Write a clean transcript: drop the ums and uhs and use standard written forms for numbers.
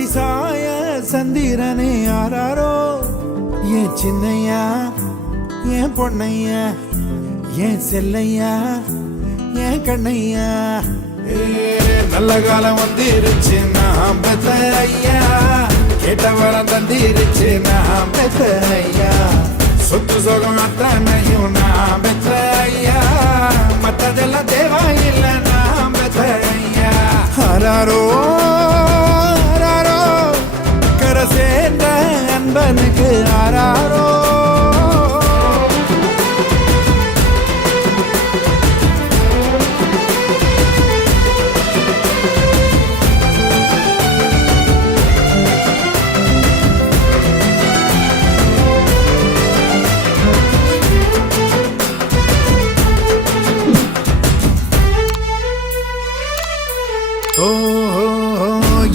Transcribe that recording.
அடிசாய சந்திரனே ஆராரோ ஏன் சின்னையா ஏன் பொன்னையா ஏன் செல்லையா ஏன் கண்ணையா நல்ல காலம் வந்துருச்சு நான் பெத்த ஐயா கேட்ட வரம் தந்திருச்சு நான் பெத்த ஐயா சொத்து சோகம் அத்தனையும் நான் பெத்த ஐயா மற்றதெல்லாம் தேவையில்லை நான் பெத்த ஐயா ஆராரோ